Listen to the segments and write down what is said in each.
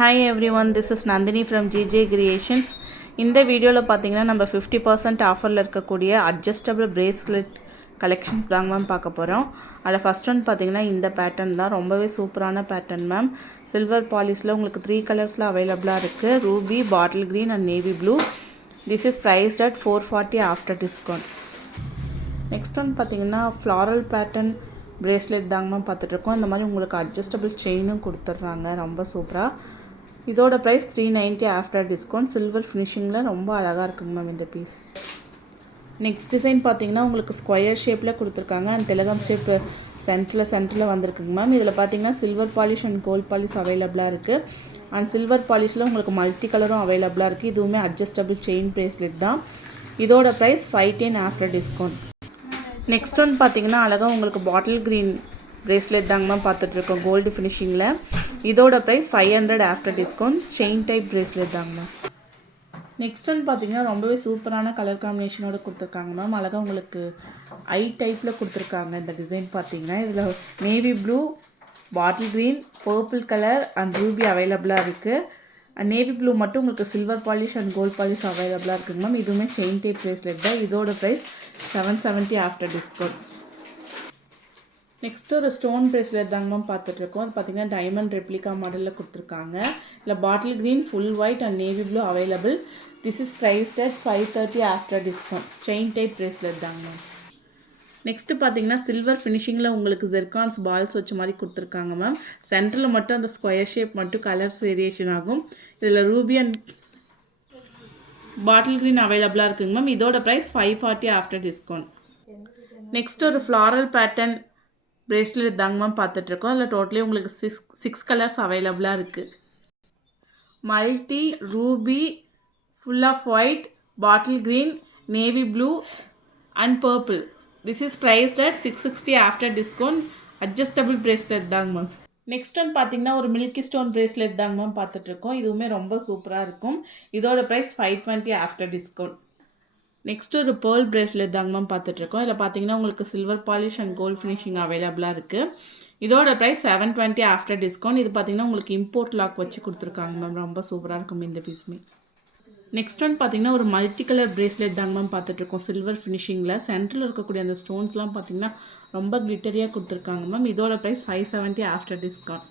Hi everyone, this is Nandini from GJ Creations. இந்த வீடியோவில் பார்த்தீங்கன்னா நம்ம 50% ஆஃபரில் இருக்கக்கூடிய அட்ஜஸ்டபிள் பிரேஸ்லெட் கலெக்ஷன்ஸ் தாங்க மேம் பார்க்க போகிறோம். அதில் ஃபஸ்ட் ஒன் பார்த்தீங்கன்னா இந்த பேட்டர்ன் தான், ரொம்பவே சூப்பரான பேட்டர்ன் மேம். சில்வர் பாலிஷில் உங்களுக்கு 3 கலர்ஸில் அவைலபிளாக இருக்குது, Ruby, bottle green and navy blue. This is priced at 440 after discount. Next one பார்த்தீங்கன்னா ஃப்ளாரல் பேட்டர்ன் பிரேஸ்லெட் தாங்க மேம் பார்த்துட்ருக்கோம். இந்த மாதிரி உங்களுக்கு அட்ஜஸ்டபிள் செயினும் கொடுத்துட்றாங்க, ரொம்ப சூப்பராக. இதோட ப்ரைஸ் 390 ஆஃப்டர் டிஸ்கவுண்ட். சில்வர் ஃபினிஷிங்கில் ரொம்ப அழகாக இருக்குங்க மேம் இந்த பீஸ். நெக்ஸ்ட் டிசைன் பார்த்தீங்கன்னா உங்களுக்கு ஸ்கொயர் ஷேப்பில் கொடுத்துருக்காங்க அண்ட் திலகம் ஷேப் சென்டரில் வந்திருக்குங்க மேம். இதில் பார்த்தீங்கன்னா silver polish and gold polish அவைலபிளாக இருக்குது. அண்ட் சில்வர் பாலிஷில் உங்களுக்கு மல்டி கலரும் அவைலபிளாக இருக்குது. இதுவுமே அட்ஜஸ்டபிள் செயின் பிரேஸ்லெட் தான். இதோட price 510 after discount. Next one பார்த்தீங்கன்னா அழகாக உங்களுக்கு பாட்டில் க்ரீன் பிரேஸ்லெட் தாங்க மேம் பார்த்துட்ருக்கோம், கோல்டு ஃபினிஷிங்கில். இதோட price 500 after discount. Chain type bracelet தாங்க மேம். நெக்ஸ்ட் ஒன் பார்த்தீங்கன்னா ரொம்பவே சூப்பரான கலர் காம்பினேஷனோடு கொடுத்துருக்காங்க மேம். அழகாக உங்களுக்கு ஐ டைப்பில் கொடுத்துருக்காங்க இந்த டிசைன் பார்த்தீங்கன்னா. இதில் navy blue, bottle green, purple colour and ruby அவைலபிளாக இருக்குது. அண்ட் நேவி ப்ளூ மட்டும் உங்களுக்கு silver polish and gold polish அவைலபிளாக இருக்குங்க மேம். இதுவுமே செயின் டைப் பிரேஸ்லெட் தான். இதோட ப்ரைஸ் 770 ஆஃப்டர் டிஸ்கவுண்ட். நெக்ஸ்ட்டு ஒரு ஸ்டோன் பிரேஸ்லெட் தாங்க மேம் பார்த்துட்ருக்கோம். அது பார்த்திங்கன்னா டைமண்ட் ரெப்ளிகா மாடலில் கொடுத்துருக்காங்க. இல்லை bottle green, full white and navy blue available. This is priced at 530 after discount. Chain type bracelet தாங்க மேம். நெக்ஸ்ட்டு பார்த்தீங்கன்னா சில்வர் ஃபினிஷிங்கில் உங்களுக்கு ஜெர்கான்ஸ் பால்ஸ் வச்ச மாதிரி கொடுத்துருக்காங்க மேம். சென்டரில் மட்டும் அந்த ஸ்கொயர் ஷேப் மட்டும் கலர்ஸ் வேரியேஷன் ஆகும். இதில் ரூபி அண்ட் பாட்டில் க்ரீன் அவைலபிளாக இருக்குங்க மேம். இதோட ப்ரைஸ் 540 ஆஃப்டர் டிஸ்கவுண்ட். நெக்ஸ்ட் ஒரு ஃப்ளாரல் பேட்டர்ன் பிரேஸ்லெட் தாங்க மேம் பார்த்துட்ருக்கோம். அதில் டோட்டலி உங்களுக்கு சிக்ஸ் கலர்ஸ் அவைலபிளாக இருக்குது. Multi, ruby, full of white, bottle green, navy blue and purple. This is priced at 660 after discount. Adjustable bracelet தாங்க ma'am. Next one பார்த்தீங்கன்னா ஒரு மில்கி ஸ்டோன் பிரேஸ்லெட் தாங்க மேம் பார்த்துட்ருக்கோம். இதுவுமே ரொம்ப சூப்பராக இருக்கும். இதோட ப்ரைஸ் 520 ஆஃப்டர் டிஸ்கவுண்ட். நெக்ஸ்ட்டு ஒரு பேர்ல் பிரேஸ்லெட் தாங்க மேம் பார்த்துட்ருக்கோம். இதில் பார்த்தீங்கன்னா உங்களுக்கு silver polish and gold finishing அவைலபிளாக இருக்குது. இதோட ப்ரைஸ் 720 ஆஃப்டர் டிஸ்கவுண்ட். இது பார்த்தீங்கன்னா உங்களுக்கு இம்போர்ட் லாக் வச்சு கொடுத்துருக்காங்க மேம், ரொம்ப சூப்பராக இருக்கும் இந்த பீஸுமே. நெக்ஸ்ட் ஒன் பார்த்தீங்கன்னா ஒரு மல்டி கலர் பிரேஸ்லெட் தாங்க மேம் பார்த்துட்ருக்கோம், சில்வர் ஃபினிஷிங்கில். சென்டரில் இருக்கக்கூடிய அந்த ஸ்டோன்ஸ்லாம் பார்த்தீங்கன்னா ரொம்ப கிளிட்டரியாக கொடுத்துருக்காங்க மேம். இதோட ப்ரைஸ் 570 ஆஃப்டர் டிஸ்கவுண்ட்.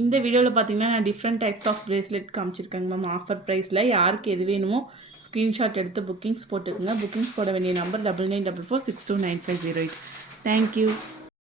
இந்த வீடியோவில் பார்த்தீங்கன்னா நான் டிஃப்ரெண்ட் டைப்ஸ் ஆஃப் பிரேஸ்லெட் காமிச்சிருக்கேங்க மேம் ஆஃபர் ப்ரைஸில். யாருக்கு எது வேணுமோ ஸ்க்ரீன்ஷாட் எடுத்து புக்கிங்ஸ் போட்டுக்கோங்க. புக்கிங்ஸ் போட வேண்டிய நம்பர் 9944629508. தேங்க்யூ.